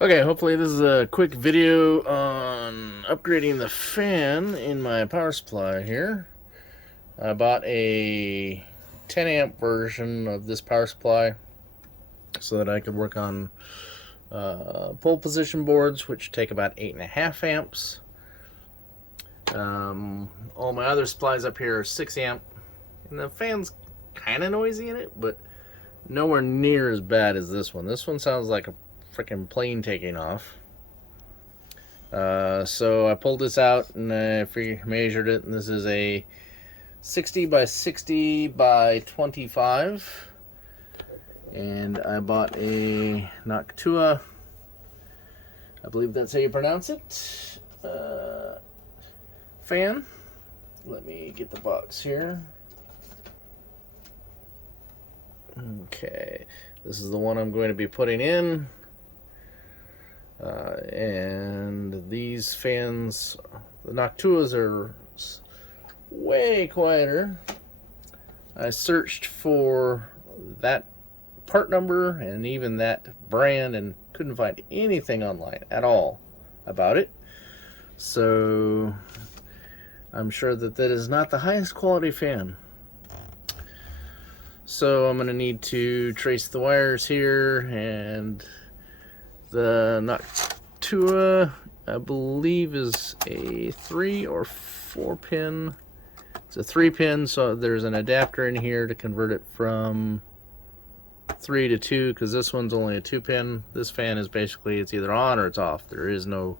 Okay, hopefully this is a quick video on upgrading the fan in my power supply here. I bought a 10 amp version of this power supply so that I could work on pole position boards, which take about 8.5 amps. All my other supplies up here are 6 amp, and the fan's kind of noisy in it, but nowhere near as bad as this one. This one sounds like a freaking plane taking off. So I pulled this out and I measured it, and this is a 60 by 60 by 25. And I bought a Noctua, I believe that's how you pronounce it, fan. Let me get the box here. Okay, this is the one I'm going to be putting in. And these fans, the Noctuas, are way quieter. I searched for that part number and even that brand and couldn't find anything online at all about it. So I'm sure that that is not the highest quality fan. So I'm going to need to trace the wires here, and the Noctua, I believe, is a 3 or 4 pin. It's a 3 pin, so there's an adapter in here to convert it from 3 to 2, because this one's only a 2 pin. This fan is basically, it's either on or it's off. There is no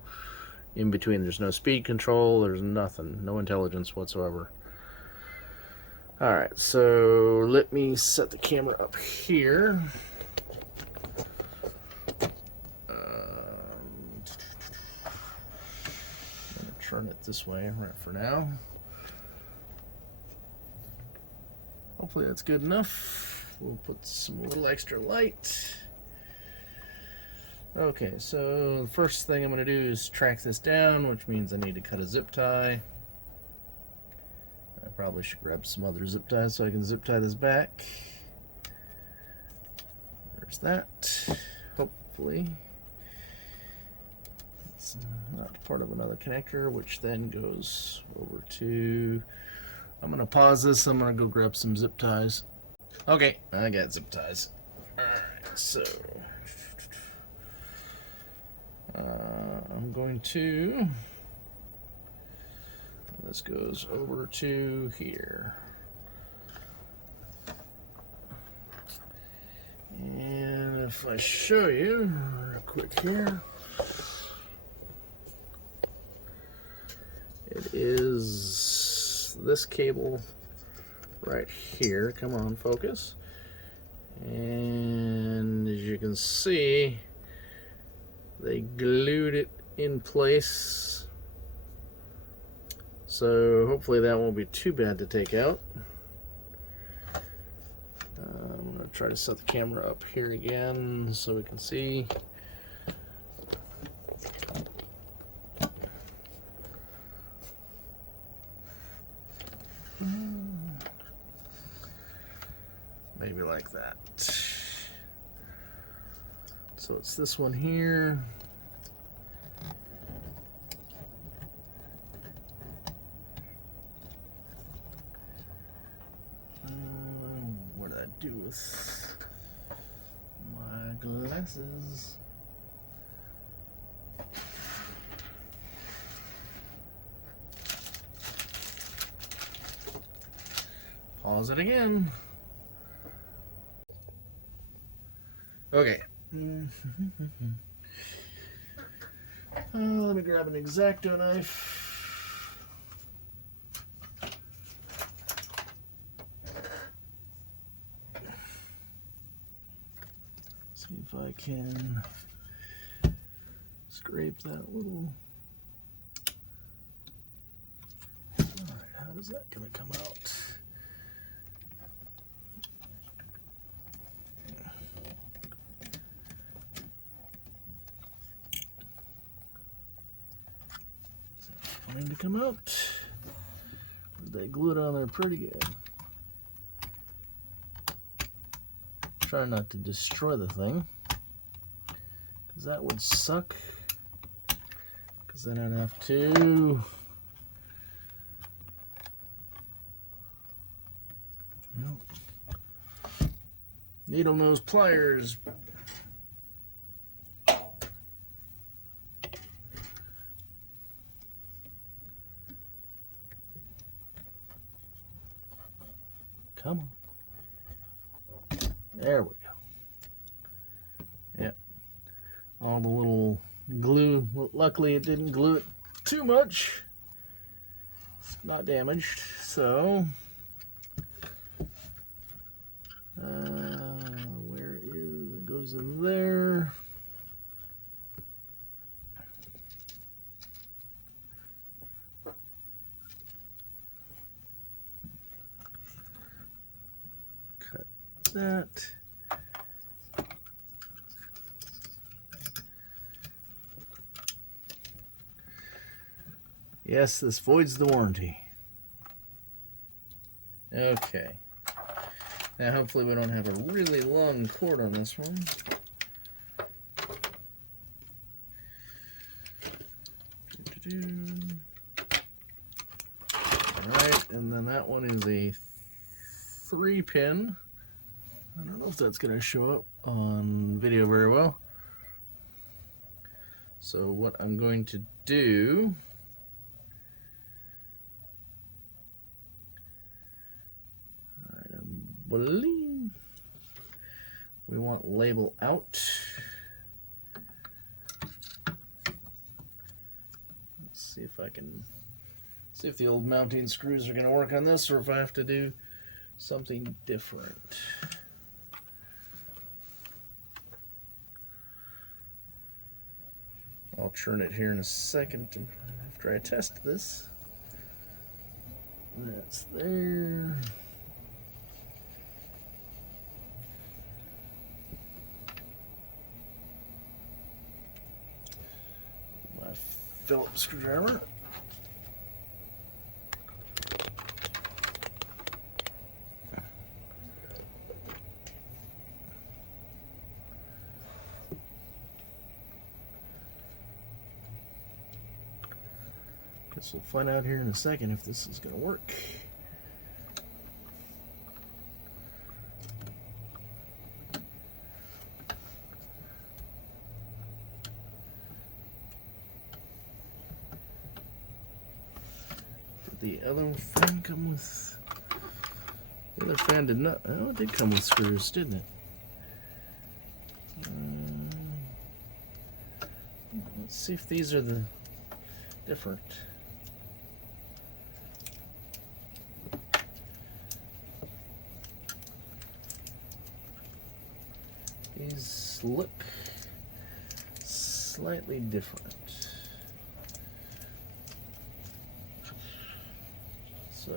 in between. There's no speed control, there's nothing, no intelligence whatsoever. Alright, so let me set the camera up here. Turn it this way right for now. Hopefully that's good enough. We'll put some little extra light. Okay, so the first thing I'm going to do is track this down, which means I need to cut a zip tie. I probably should grab some other zip ties so I can zip tie this back. There's that. Hopefully it's not part of another connector, which then goes over to... I'm going to pause this. I'm going to go grab some zip ties. Okay, I got zip ties. Alright, so I'm going to... This goes over to here. And if I show you real quick here, it is this cable right here. Come on, focus. And as you can see, they glued it in place. So hopefully that won't be too bad to take out. I'm going to try to set the camera up here again so we can see. Maybe like that. So it's this one here. What did I do with my glasses? Pause it again. Okay. Let me grab an X-Acto knife. See if I can scrape that little... Alright, how is that going to come out? Going to come out. They glue it on there pretty good. Try not to destroy the thing, because because that would suck. Because then I'd have to needle nose pliers. Come on. There we go. Yep. All the little glue. Luckily, it didn't glue it too much. It's not damaged. So, where is it? Goes in there. Cut that. Yes, this voids the warranty. Okay. Now hopefully we don't have a really long cord on this one. Alright, and then that one is a 3-pin. I don't know if that's going to show up on video very well. So what I'm going to do, I believe we want label out. Let's see if I can see if the old mounting screws are going to work on this, or if I have to do something different. I'll churn it here in a second after I test this. That's there. My Phillips screwdriver. Guess we'll find out here in a second if this is going to work. Did the other fan come with... The other fan did not... Oh, it did come with screws, didn't it? Let's see if these are the different. These look slightly different. So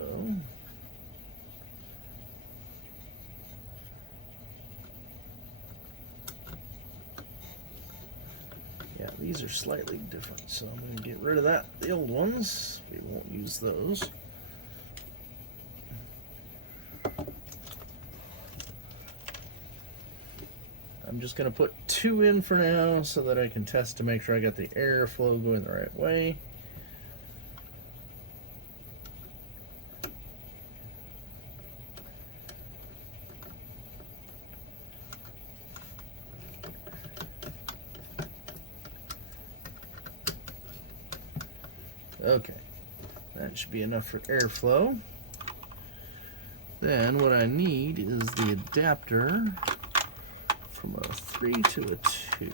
yeah, these are slightly different. So I'm going to get rid of that. The old ones, we won't use those. I'm just going to put 2 in for now so that I can test to make sure I got the airflow going the right way. Okay, that should be enough for airflow. Then what I need is the adapter from a 3 to a 2.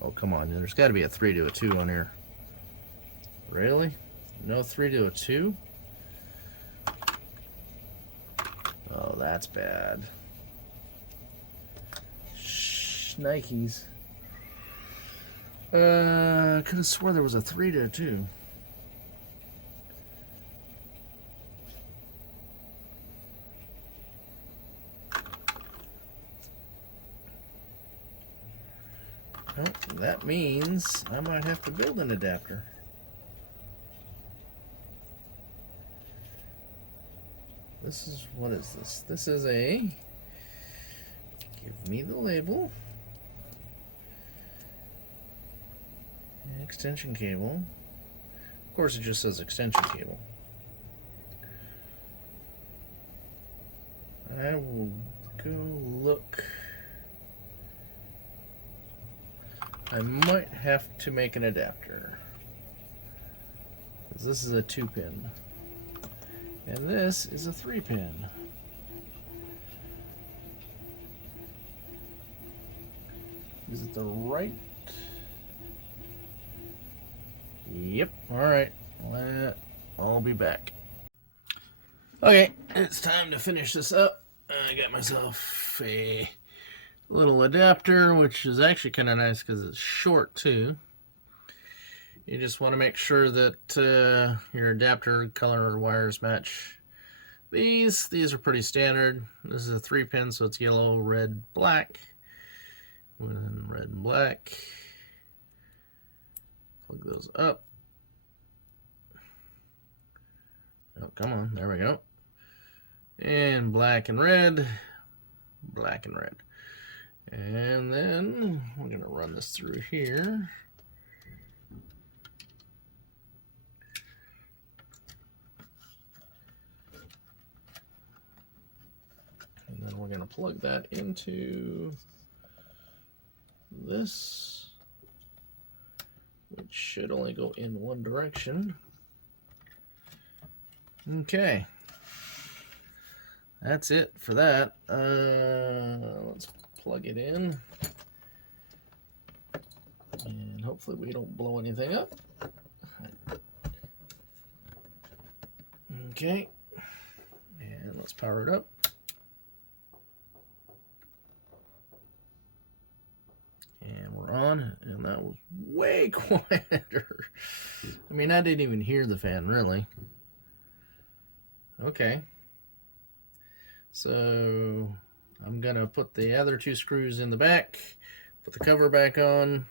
Oh, come on, there's got to be a 3 to a 2 on here. Really? No 3 to a 2? Oh, that's bad. Nikes. I could have swore there was a 3 to a 2. Well, that means I might have to build an adapter. This is, what is this? This is a Give me the label. Extension cable. Of course, it just says extension cable. I will go look. I might have to make an adapter. This is a 2-pin. And this is a 3-pin. Is it the right? Yep. Alright. I'll be back. Okay, it's time to finish this up. I got myself a little adapter, which is actually kind of nice because it's short too. You just want to make sure that your adapter color wires match these. These are pretty standard. This is a 3-pin, so it's yellow, red, black. And red and black. Plug those up. Oh, come on. There we go. And black and red. Black and red. And then we're going to run this through here. And then we're going to plug that into this, which should only go in one direction. Okay, that's it for that. Let's plug it in, and hopefully we don't blow anything up. Okay, and let's power it up. And we're on, and that was way quieter. I mean, I didn't even hear the fan, really. Okay. So, I'm going to put the other 2 screws in the back, put the cover back on.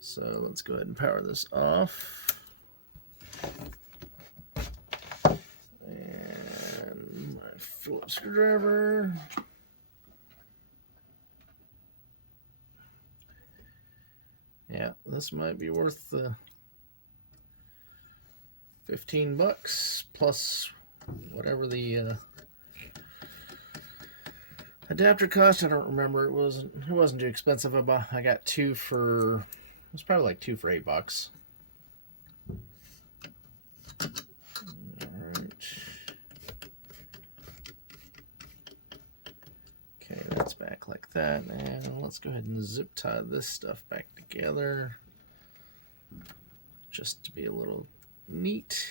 So, let's go ahead and power this off. And my Phillips screwdriver. Yeah, this might be worth the $15 plus whatever the adapter cost. I don't remember. It wasn't too expensive. I got 2 for, it was probably like 2 for $8. Alright. Okay, that's back like that, and let's go ahead and zip tie this stuff back together just to be a little neat.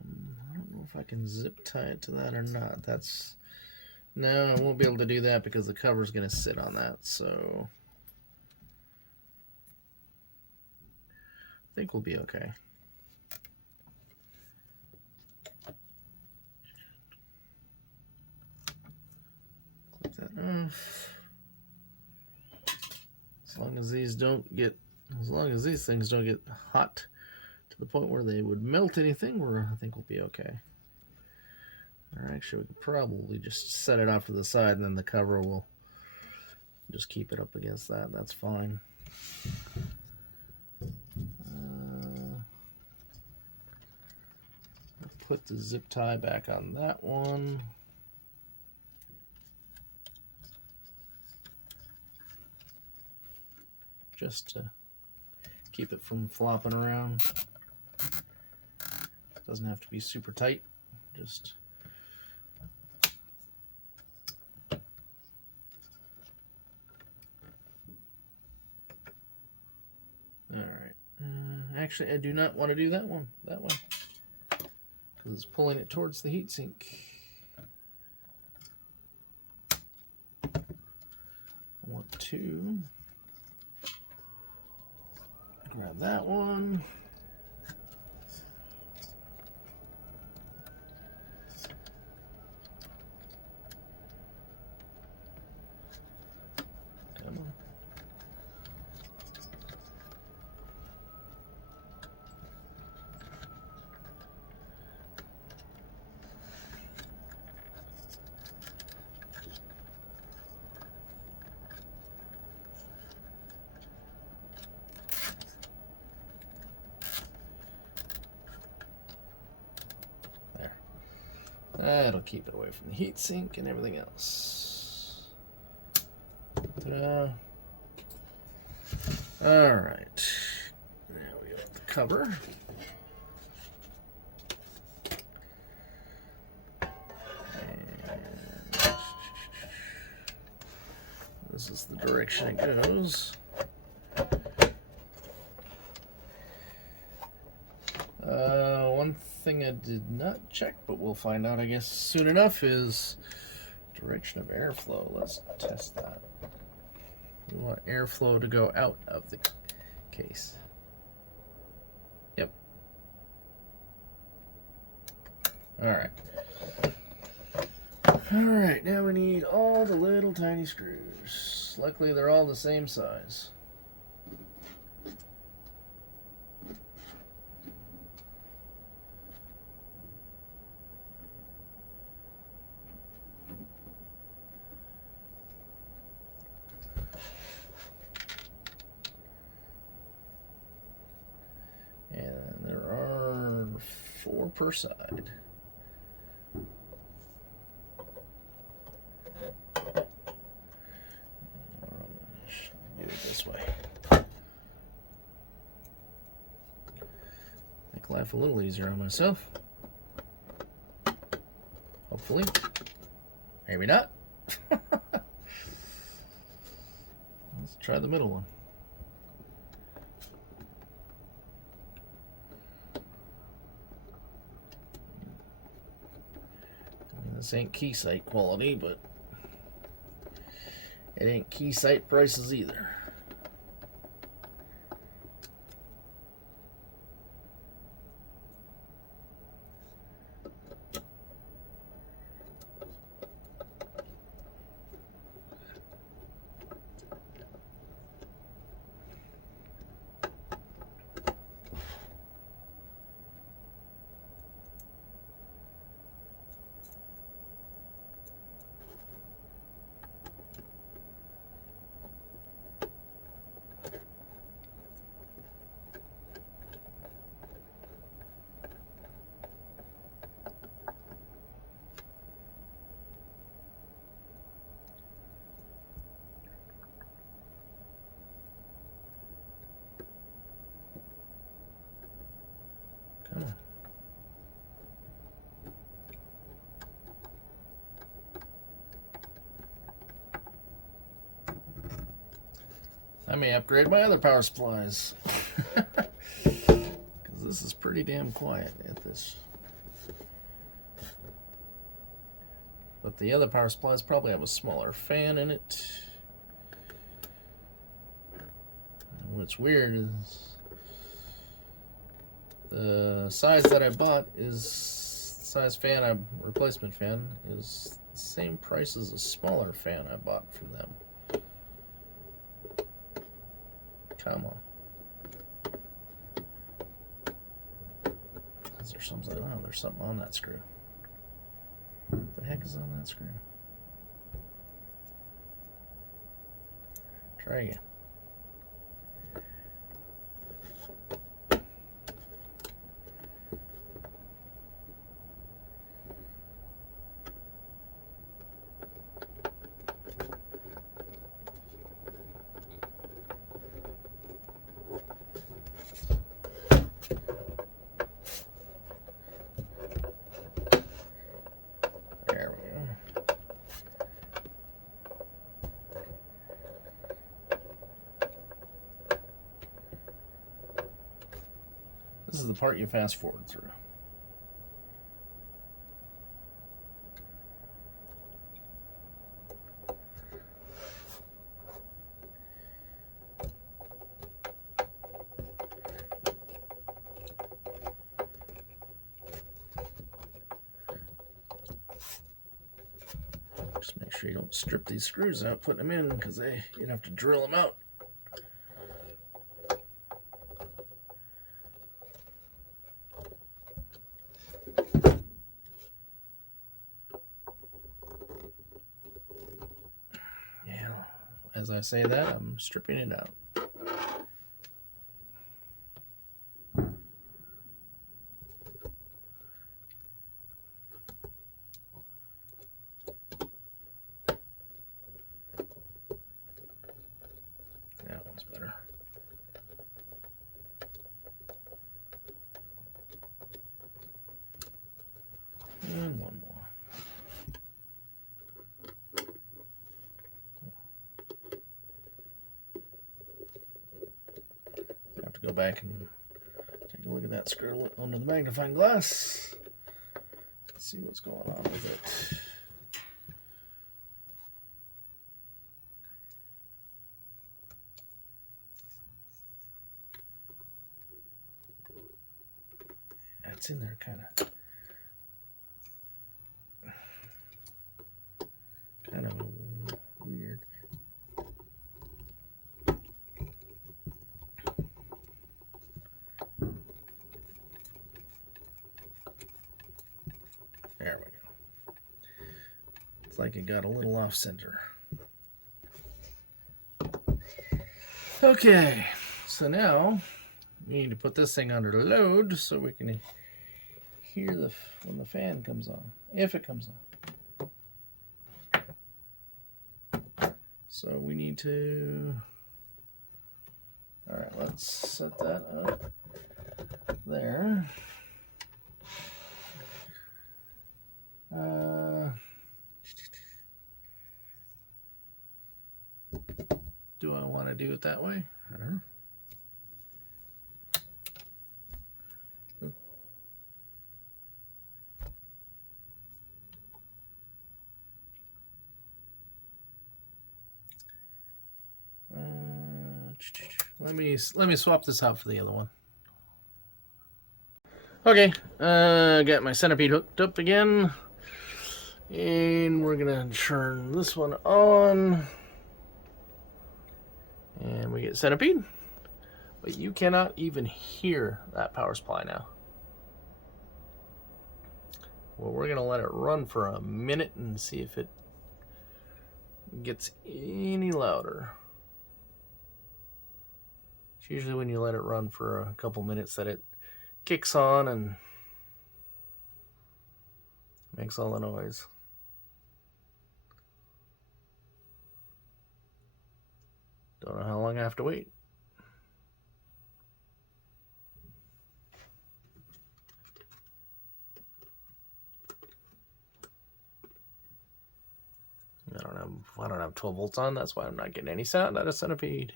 I don't know if I can zip tie it to that or not. No, I won't be able to do that because the cover is going to sit on that, so I think we'll be okay. That off. As long as these things don't get hot to the point where they would melt anything, I think we'll be okay. Or actually, we could probably just set it off to the side, and then the cover will just keep it up against that. That's fine. I'll put the zip tie back on that one. Just to keep it from flopping around. Doesn't have to be super tight, just alright. Actually, I do not want to do that one because it's pulling it towards the heatsink. I want to grab that one. Come on. That'll keep it away from the heatsink and everything else. Ta-da. All right. Now we got the cover. This is the direction it goes. One thing I did not check, but we'll find out, I guess, soon enough, is direction of airflow. Let's test that. We want airflow to go out of the case. Yep. Alright. Alright, now we need all the little tiny screws. Luckily, they're all the same size. And there are 4 per side. Do it this way. Make life a little easier on myself. Hopefully. Maybe not. Let's try the middle one. This ain't Keysight quality, but it ain't Keysight prices either. I may upgrade my other power supplies. Because this is pretty damn quiet at this. But the other power supplies probably have a smaller fan in it. And what's weird is the size that I bought replacement fan is the same price as a smaller fan I bought from them. Come on. Is there something? Oh, there's something on that screw. What the heck is on that screw? Try again. This is the part you fast forward through. Just make sure you don't strip these screws out putting them in, because you'd have to drill them out. As I say that, I'm stripping it out. one's better. And one more. I have to go back and take a look at that screw under the magnifying glass. Let's see what's going on with it. Yeah, it's in there kind of weird. There we go. It's like it got a little off center. Okay, so now we need to put this thing under load so we can hear when the fan comes on, if it comes on. So we need to, all right, let's set that up there. Do I want to do it that way? I don't know. Let me swap this out for the other one. Okay, got my centipede hooked up again, and we're gonna turn this one on, and we get centipede, but you cannot even hear that power supply now. Well, we're gonna let it run for a minute and see if it gets any louder. It's usually when you let it run for a couple minutes that it kicks on and makes all the noise. Don't know how long I have to wait. I don't have 12 volts on. That's why I'm not getting any sound out of centipede.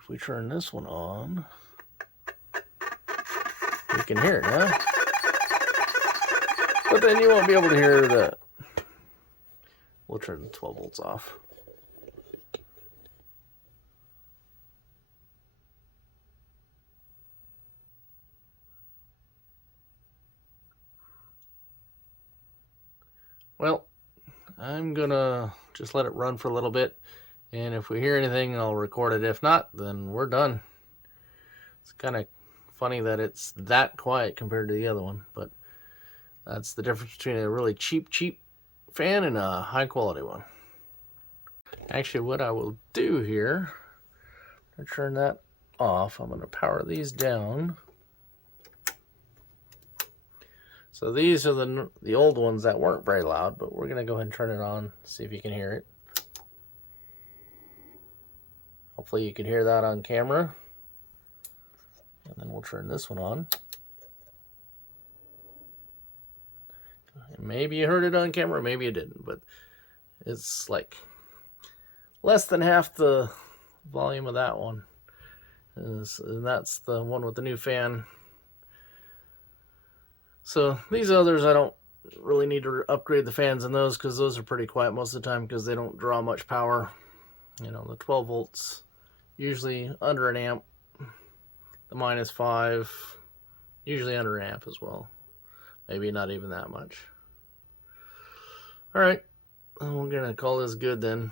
If we turn this one on, you can hear it now. But then you won't be able to hear the. We'll turn the 12 volts off. Well, I'm gonna just let it run for a little bit, and if we hear anything, I'll record it. If not, then we're done. It's kind of funny that it's that quiet compared to the other one, but that's the difference between a really cheap fan and a high quality one. Actually, what I will do here, I'm gonna turn that off. I'm gonna power these down. So these are the old ones that weren't very loud, but we're gonna go ahead and turn it on, see if you can hear it. Hopefully you can hear that on camera. And then we'll turn this one on. Maybe you heard it on camera, maybe you didn't, but it's like less than half the volume of that one. And that's the one with the new fan. So these others, I don't really need to upgrade the fans in those because those are pretty quiet most of the time because they don't draw much power. You know, the 12 volts, usually under an amp. The -5, usually under an amp as well. Maybe not even that much. All right, we're gonna call this good then.